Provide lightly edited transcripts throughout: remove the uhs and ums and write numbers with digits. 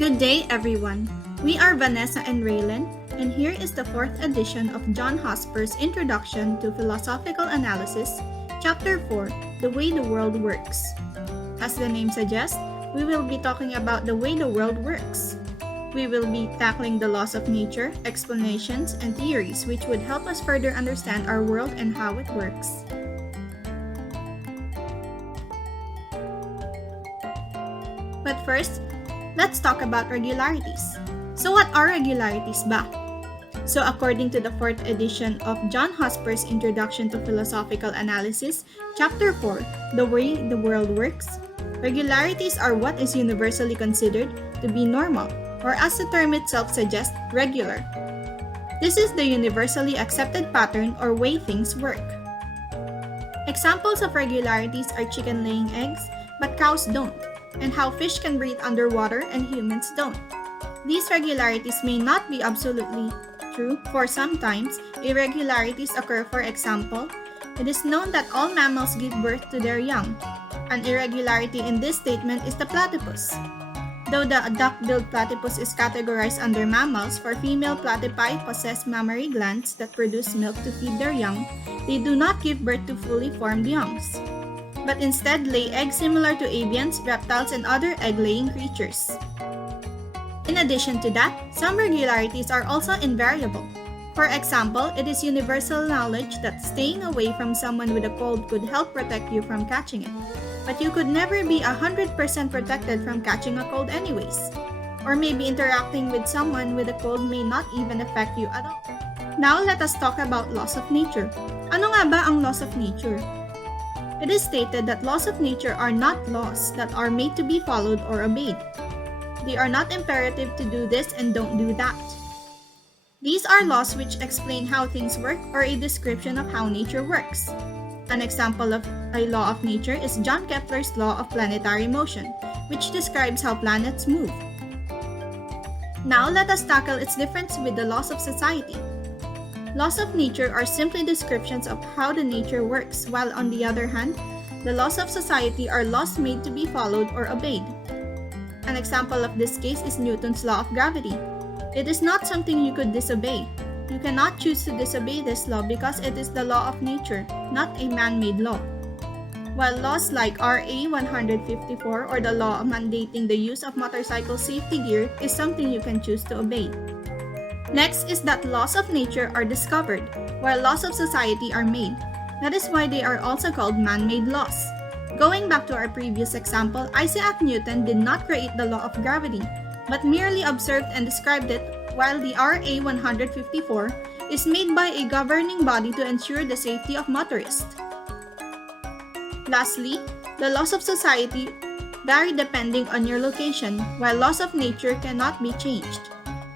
Good day, everyone. We are Vanesa and Rallen, and here is the 4th edition of John Hospers' Introduction to Philosophical Analysis, Chapter 4, The Way the World Works. As the name suggests, we will be talking about the way the world works. We will be tackling the laws of nature, explanations, and theories which would help us further understand our world and how it works. But first, let's talk about regularities. So what are regularities ba? So according to the 4th edition of John Hospers' Introduction to Philosophical Analysis, Chapter 4, The Way the World Works, regularities are what is universally considered to be normal, or as the term itself suggests, regular. This is the universally accepted pattern or way things work. Examples of regularities are chicken laying eggs, but cows don't, and how fish can breathe underwater and humans don't. These regularities may not be absolutely true, for sometimes irregularities occur. For example, it is known that all mammals give birth to their young. An irregularity in this statement is the platypus. Though the duck-billed platypus is categorized under mammals, for female platypi possess mammary glands that produce milk to feed their young, they do not give birth to fully formed youngs, but instead lay eggs similar to avians, reptiles, and other egg-laying creatures. In addition to that, some regularities are also invariable. For example, it is universal knowledge that staying away from someone with a cold could help protect you from catching it, but you could never be 100% protected from catching a cold anyways. Or maybe interacting with someone with a cold may not even affect you at all. Now let us talk about laws of nature. Ano nga ba ang laws of nature? It is stated that laws of nature are not laws that are made to be followed or obeyed. They are not imperative to do this and don't do that. These are laws which explain how things work or a description of how nature works. An example of a law of nature is John Kepler's law of planetary motion, which describes how planets move. Now let us tackle its difference with the laws of society. Laws of nature are simply descriptions of how the nature works, while on the other hand, the laws of society are laws made to be followed or obeyed. An example of this case is Newton's law of gravity. It is not something you could disobey. You cannot choose to disobey this law because it is the law of nature, not a man-made law. While laws like RA 154 or the law mandating the use of motorcycle safety gear is something you can choose to obey. Next is that laws of nature are discovered, while laws of society are made. That is why they are also called man-made laws. Going back to our previous example, Isaac Newton did not create the law of gravity, but merely observed and described it, while the RA 154 is made by a governing body to ensure the safety of motorists. Lastly, the laws of society vary depending on your location, while laws of nature cannot be changed.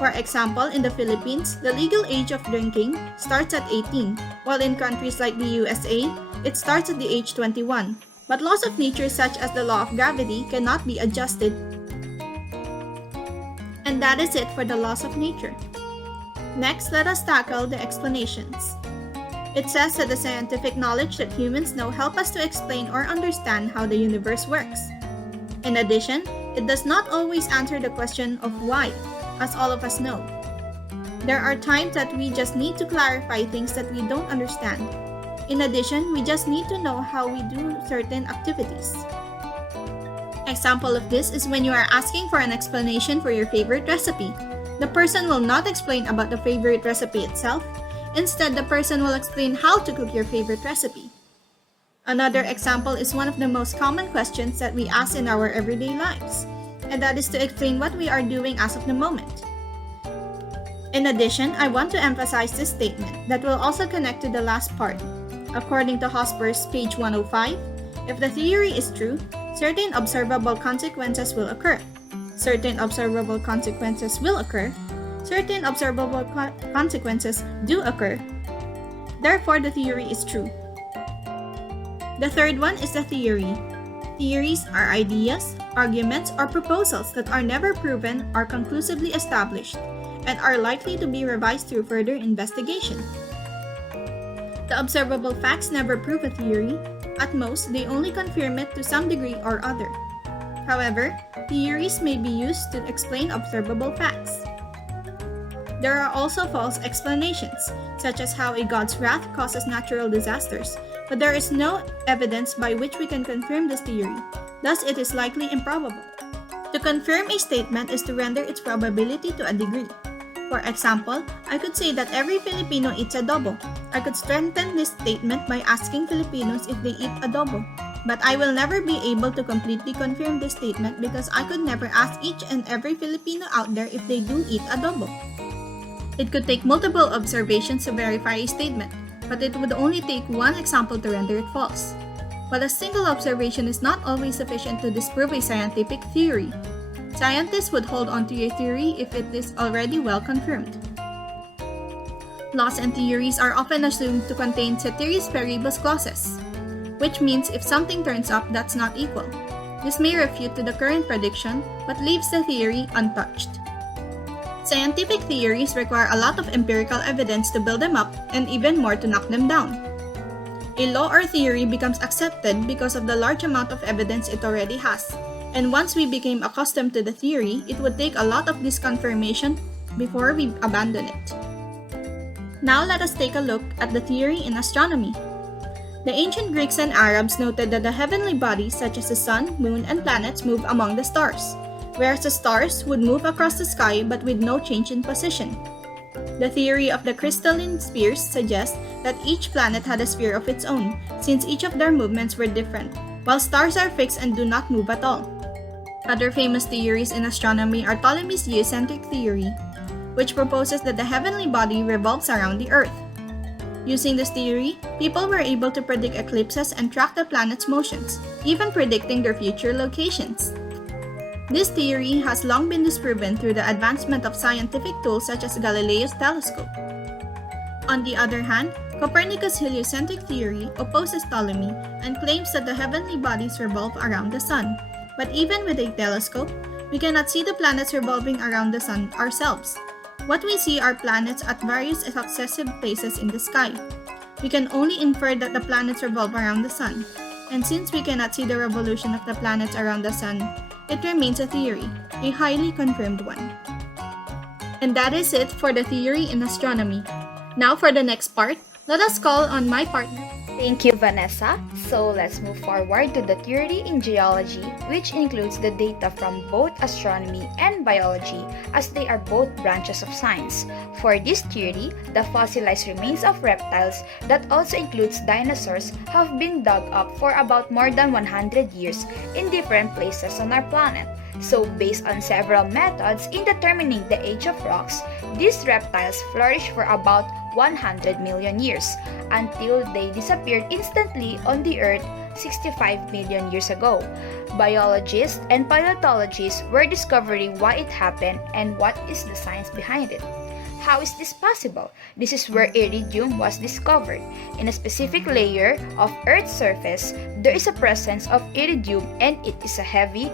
For example, in the Philippines, the legal age of drinking starts at 18, while in countries like the USA, it starts at the age 21. But laws of nature such as the law of gravity cannot be adjusted. And that is it for the laws of nature. Next, let us tackle the explanations. It says that the scientific knowledge that humans know help us to explain or understand how the universe works. In addition, it does not always answer the question of why, as all of us know. There are times that we just need to clarify things that we don't understand. In addition, we just need to know how we do certain activities. Example of this is when you are asking for an explanation for your favorite recipe. The person will not explain about the favorite recipe itself. Instead, the person will explain how to cook your favorite recipe. Another example is one of the most common questions that we ask in our everyday lives, and that is to explain what we are doing as of the moment. In addition, I want to emphasize this statement that will also connect to the last part. According to Hospers, page 105, if the theory is true, certain observable consequences will occur. Certain observable consequences will occur. Certain observable consequences do occur. Therefore, the theory is true. The third one is the theory. Theories are ideas, arguments, or proposals that are never proven or conclusively established and are likely to be revised through further investigation. The observable facts never prove a theory. At most, they only confirm it to some degree or other. However, theories may be used to explain observable facts. There are also false explanations, such as how a god's wrath causes natural disasters, but there is no evidence by which we can confirm this theory, thus it is likely improbable. To confirm a statement is to render its probability to a degree. For example, I could say that every Filipino eats adobo. I could strengthen this statement by asking Filipinos if they eat adobo. But I will never be able to completely confirm this statement because I could never ask each and every Filipino out there if they do eat adobo. It could take multiple observations to verify a statement, but it would only take one example to render it false. But a single observation is not always sufficient to disprove a scientific theory. Scientists would hold on to a theory if it is already well confirmed. Laws and theories are often assumed to contain ceteris paribus clauses, which means if something turns up, that's not equal. This may refute to the current prediction, but leaves the theory untouched. Scientific theories require a lot of empirical evidence to build them up and even more to knock them down. A law or theory becomes accepted because of the large amount of evidence it already has, and once we became accustomed to the theory, it would take a lot of this confirmation before we abandon it. Now let us take a look at the theory in astronomy. The ancient Greeks and Arabs noted that the heavenly bodies such as the sun, moon, and planets move among the stars, whereas the stars would move across the sky but with no change in position. The theory of the crystalline spheres suggests that each planet had a sphere of its own, since each of their movements were different, while stars are fixed and do not move at all. Other famous theories in astronomy are Ptolemy's geocentric theory, which proposes that the heavenly body revolves around the Earth. Using this theory, people were able to predict eclipses and track the planets' motions, even predicting their future locations. This theory has long been disproven through the advancement of scientific tools such as Galileo's telescope. On the other hand, Copernicus' heliocentric theory opposes Ptolemy and claims that the heavenly bodies revolve around the sun. But even with a telescope, we cannot see the planets revolving around the sun ourselves. What we see are planets at various successive places in the sky. We can only infer that the planets revolve around the sun. And since we cannot see the revolution of the planets around the sun, it remains a theory, a highly confirmed one. And that is it for the theory in astronomy. Now for the next part, let us call on my partner. Thank you, Vanessa. So let's move forward to the theory in geology, which includes the data from both astronomy and biology, as they are both branches of science. For this theory, the fossilized remains of reptiles, that also includes dinosaurs, have been dug up for about more than 100 years in different places on our planet. So based on several methods in determining the age of rocks, these reptiles flourished for about 100 million years until they disappeared instantly on the Earth 65 million years ago. Biologists and paleontologists were discovering why it happened and what is the science behind it. How is this possible? This is where iridium was discovered. In a specific layer of Earth's surface, there is a presence of iridium and it is a heavy.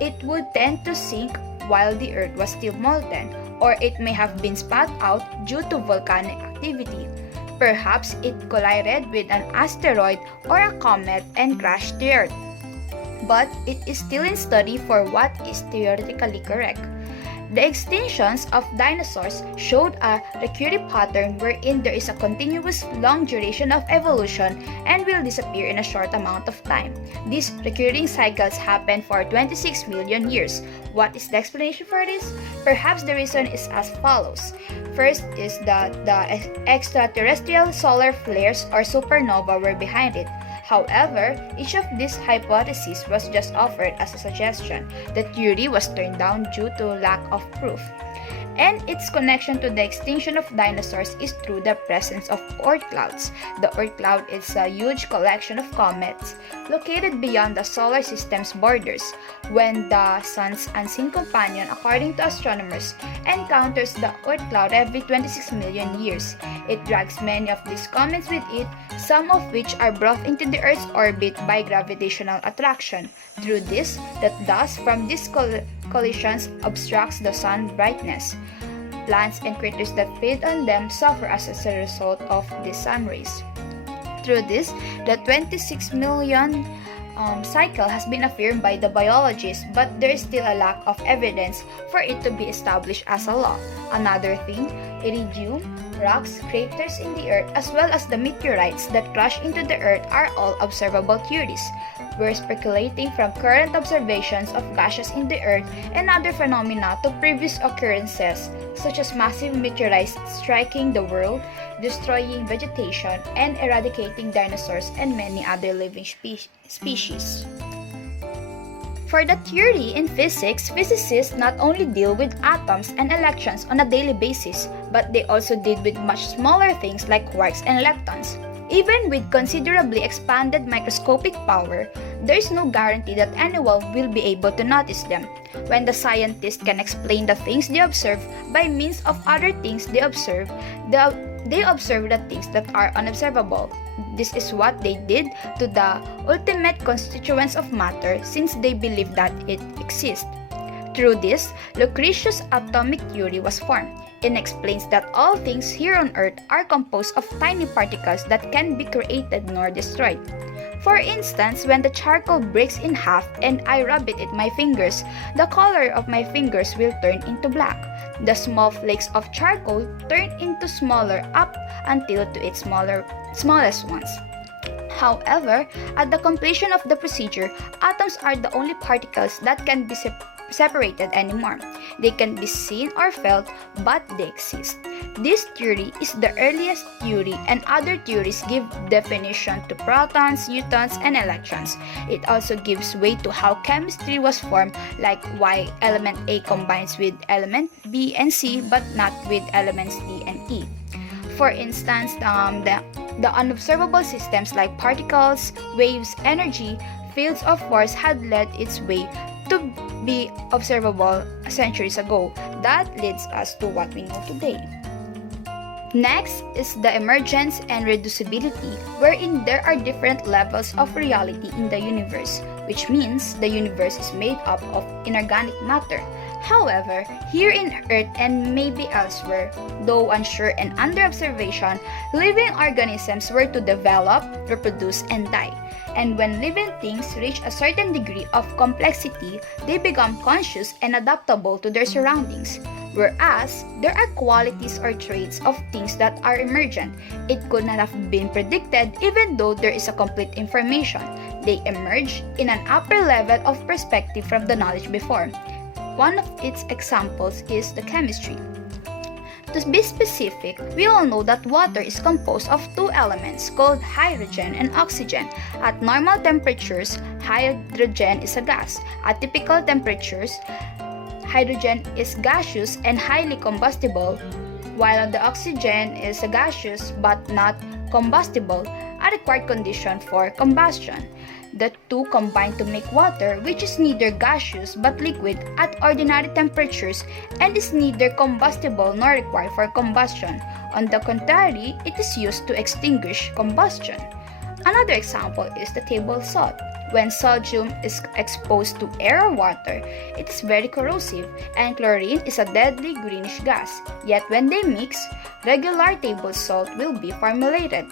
It would tend to sink while the Earth was still molten, or it may have been spat out due to volcanic activity. Perhaps it collided with an asteroid or a comet and crashed the Earth. But it is still in study for what is theoretically correct. The extinctions of dinosaurs showed a recurring pattern wherein there is a continuous long duration of evolution and will disappear in a short amount of time. These recurring cycles happen for 26 million years. What is the explanation for this? Perhaps the reason is as follows. First is that the extraterrestrial solar flares or supernova were behind it. However, each of these hypotheses was just offered as a suggestion. The theory was turned down due to lack of proof. And its connection to the extinction of dinosaurs is through the presence of Oort clouds. The Oort cloud is a huge collection of comets located beyond the solar system's borders. When the Sun's unseen companion, according to astronomers, encounters the Oort cloud every 26 million years, it drags many of these comets with it, some of which are brought into the Earth's orbit by gravitational attraction. Through this, the dust from these collisions obstructs the sun's brightness. Plants and creatures that feed on them suffer as a result of the sun rays. Through this, the 26 million cycle has been affirmed by the biologists, but there is still a lack of evidence for it to be established as a law. Another thing, iridium, rocks, craters in the earth, as well as the meteorites that crash into the earth are all observable theories. We're speculating from current observations of gases in the earth and other phenomena to previous occurrences, such as massive meteorites striking the world, destroying vegetation, and eradicating dinosaurs and many other living species. For the theory in physics, physicists not only deal with atoms and electrons on a daily basis, but they also deal with much smaller things like quarks and leptons. Even with considerably expanded microscopic power, there is no guarantee that anyone will be able to notice them. When the scientists can explain the things they observe by means of other things they observe the things that are unobservable. This is what they did to the ultimate constituents of matter, since they believed that it exists. Through this, Lucretius' atomic theory was formed. It explains that all things here on Earth are composed of tiny particles that can be created nor destroyed. For instance, when the charcoal breaks in half and I rub it in my fingers, the color of my fingers will turn into black. The small flakes of charcoal turn into smaller up until to its smallest ones. However, at the completion of the procedure, atoms are the only particles that can be separated anymore. They can be seen or felt, but they exist. This theory is the earliest theory, and other theories give definition to protons, neutrons, and electrons. It also gives way to how chemistry was formed, like why element A combines with element B and C, but not with elements D and E. For instance, the unobservable systems like particles, waves, energy, fields of force had led its way to be observable centuries ago. That leads us to what we know today. Next is the emergence and reducibility, wherein there are different levels of reality in the universe, which means the universe is made up of inorganic matter. However, here in Earth and maybe elsewhere, though unsure and under observation, living organisms were to develop, reproduce, and die. And when living things reach a certain degree of complexity, they become conscious and adaptable to their surroundings. Whereas, there are qualities or traits of things that are emergent. It could not have been predicted even though there is a complete information. They emerge in an upper level of perspective from the knowledge before. One of its examples is the chemistry. To be specific, we all know that water is composed of two elements called hydrogen and oxygen. At normal temperatures, hydrogen is a gas. At typical temperatures, hydrogen is gaseous and highly combustible, while the oxygen is a gaseous but not combustible, a required condition for combustion. The two combine to make water, which is neither gaseous but liquid at ordinary temperatures and is neither combustible nor required for combustion. On the contrary, it is used to extinguish combustion. Another example is the table salt. When sodium is exposed to air or water, it is very corrosive, and chlorine is a deadly greenish gas. Yet when they mix, regular table salt will be formulated.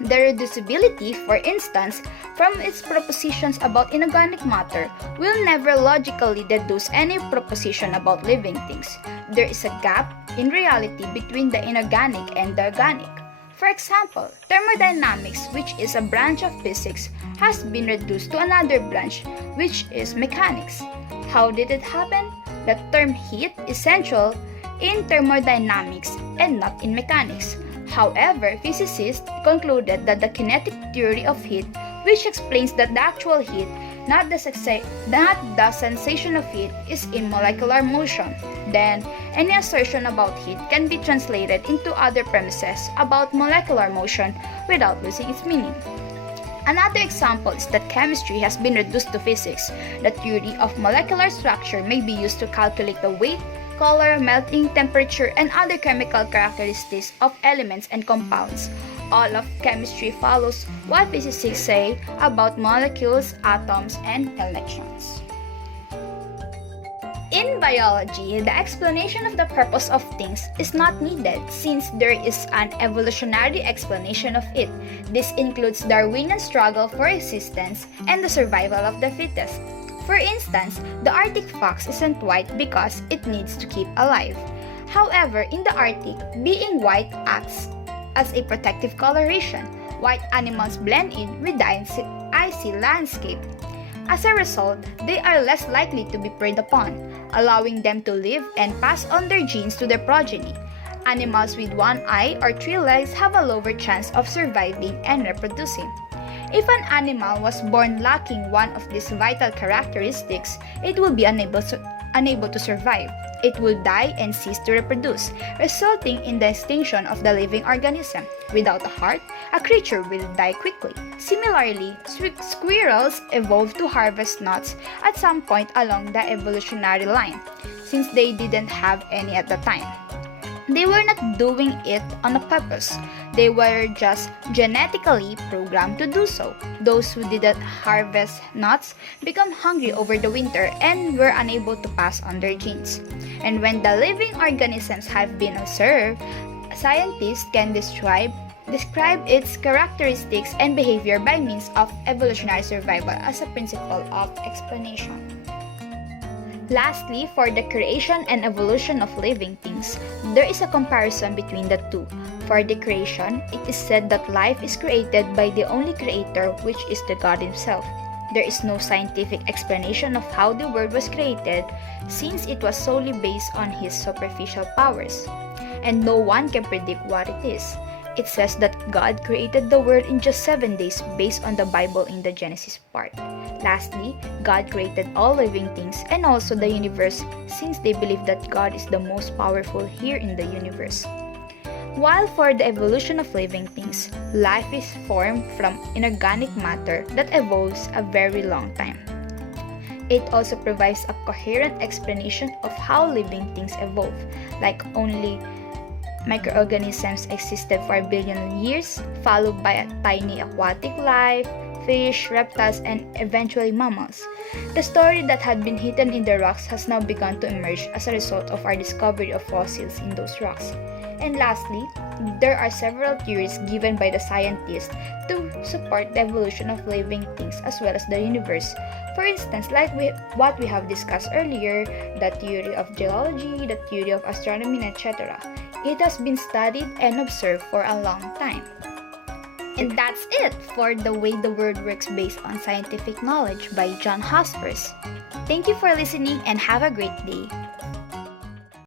The reducibility, for instance, from its propositions about inorganic matter, will never logically deduce any proposition about living things. There is a gap in reality between the inorganic and the organic. For example, thermodynamics, which is a branch of physics, has been reduced to another branch, which is mechanics. How did it happen? The term heat is central in thermodynamics and not in mechanics. However, physicists concluded that the kinetic theory of heat, which explains that the actual heat, not the sensation of heat, is in molecular motion. Then, any assertion about heat can be translated into other premises about molecular motion without losing its meaning. Another example is that chemistry has been reduced to physics. The theory of molecular structure may be used to calculate the weight, color, melting temperature, and other chemical characteristics of elements and compounds. All of chemistry follows what physicists say about molecules, atoms, and electrons. In biology, the explanation of the purpose of things is not needed since there is an evolutionary explanation of it. This includes Darwinian struggle for existence and the survival of the fittest. For instance, the Arctic fox isn't white because it needs to keep alive. However, in the Arctic, being white acts as a protective coloration. White animals blend in with the icy landscape. As a result, they are less likely to be preyed upon, allowing them to live and pass on their genes to their progeny. Animals with one eye or three legs have a lower chance of surviving and reproducing. If an animal was born lacking one of these vital characteristics, it will be unable to survive. It will die and cease to reproduce, resulting in the extinction of the living organism. Without a heart, a creature will die quickly. Similarly, squirrels evolved to harvest nuts at some point along the evolutionary line, since they didn't have any at the time. They were not doing it on a purpose. They were just genetically programmed to do so. Those who didn't harvest nuts become hungry over the winter and were unable to pass on their genes. And when the living organisms have been observed, scientists can describe its characteristics and behavior by means of evolutionary survival as a principle of explanation. Lastly, for the creation and evolution of living things, there is a comparison between the two. For the creation, it is said that life is created by the only creator, which is the God himself. There is no scientific explanation of how the world was created, since it was solely based on his superficial powers, and no one can predict what it is. It says that God created the world in just 7 days based on the Bible in the Genesis part. Lastly, God created all living things and also the universe, since they believe that God is the most powerful here in the universe. While for the evolution of living things, life is formed from inorganic matter that evolves a very long time. It also provides a coherent explanation of how living things evolve, like only microorganisms existed for a billion years, followed by a tiny aquatic life, fish, reptiles, and eventually mammals. The story that had been hidden in the rocks has now begun to emerge as a result of our discovery of fossils in those rocks. And lastly, there are several theories given by the scientists to support the evolution of living things as well as the universe. For instance, like what we have discussed earlier, the theory of geology, the theory of astronomy, etc. It has been studied and observed for a long time. And that's it for The Way the World Works Based on Scientific Knowledge by John Hospers. Thank you for listening and have a great day.